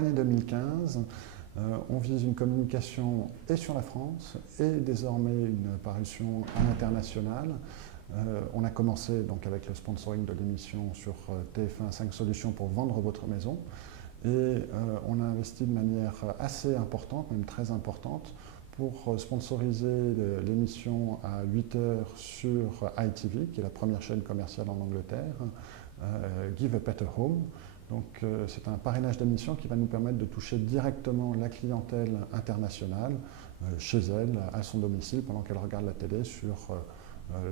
l'année 2015, on vise une communication et sur la France et désormais une parution à l'international. On a commencé donc avec le sponsoring de l'émission sur TF1 5 solutions pour vendre votre maison et on a investi de manière assez importante, même très importante, pour sponsoriser l'émission à 8h sur ITV, qui est la première chaîne commerciale en Angleterre, Give a Better Home. Donc c'est un parrainage d'émission qui va nous permettre de toucher directement la clientèle internationale chez elle, à son domicile, pendant qu'elle regarde la télé sur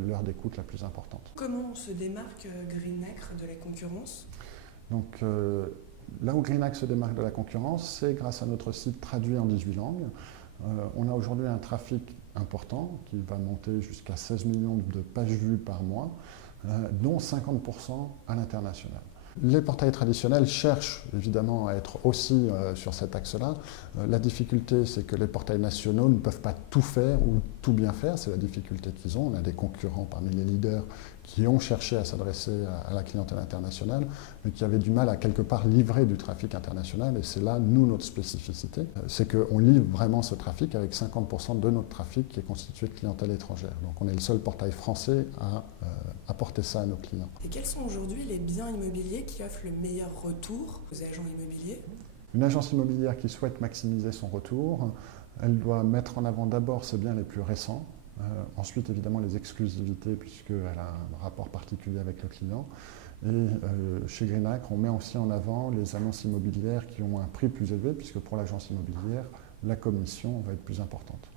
l'heure d'écoute la plus importante. Comment se démarque Greenacre de la concurrence? Donc là où Greenacre se démarque de la concurrence, c'est grâce à notre site traduit en 18 langues. On a aujourd'hui un trafic important qui va monter jusqu'à 16 millions de pages vues par mois, dont 50% à l'international. Les portails traditionnels cherchent évidemment à être aussi sur cet axe-là. La difficulté, c'est que les portails nationaux ne peuvent pas tout faire ou tout bien faire. C'est la difficulté qu'ils ont. On a des concurrents parmi les leaders qui ont cherché à s'adresser à la clientèle internationale, mais qui avaient du mal à quelque part livrer du trafic international. Et c'est là, nous, notre spécificité. C'est qu'on livre vraiment ce trafic avec 50% de notre trafic qui est constitué de clientèle étrangère. Donc on est le seul portail français à apporter ça à nos clients. Et quels sont aujourd'hui les biens immobiliers qui offrent le meilleur retour aux agents immobiliers? Une agence immobilière qui souhaite maximiser son retour, elle doit mettre en avant d'abord ses biens les plus récents, ensuite évidemment les exclusivités puisqu'elle a un rapport particulier avec le client. Et chez Greenacre, on met aussi en avant les annonces immobilières qui ont un prix plus élevé puisque pour l'agence immobilière, la commission va être plus importante.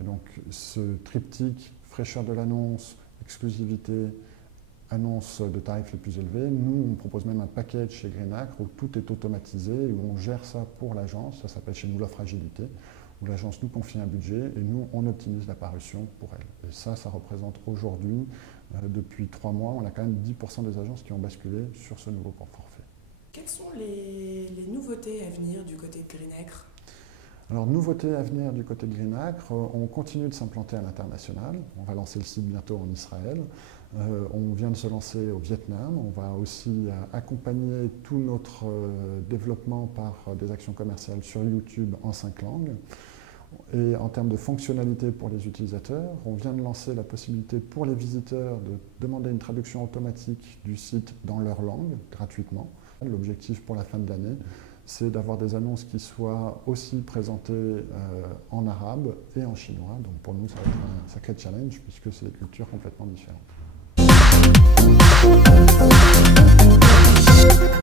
Et donc ce triptyque, fraîcheur de l'annonce, exclusivité, annonce de tarifs les plus élevés. Nous, on propose même un package chez Greenacre où tout est automatisé, où on gère ça pour l'agence. Ça s'appelle chez nous l'offre agilité, où l'agence nous confie un budget et nous, on optimise la parution pour elle. Et ça représente aujourd'hui, depuis 3 mois, on a quand même 10% des agences qui ont basculé sur ce nouveau forfait. Quelles sont les nouveautés à venir du côté de Greenacre? Alors, nouveauté à venir du côté de Greenacre, on continue de s'implanter à l'international. On va lancer le site bientôt en Israël. On vient de se lancer au Vietnam. On va aussi accompagner tout notre développement par des actions commerciales sur YouTube en 5 langues. Et en termes de fonctionnalités pour les utilisateurs, on vient de lancer la possibilité pour les visiteurs de demander une traduction automatique du site dans leur langue, gratuitement. L'objectif pour la fin de l'année, c'est d'avoir des annonces qui soient aussi présentées en arabe et en chinois. Donc pour nous, ça va être un sacré challenge puisque c'est des cultures complètement différentes.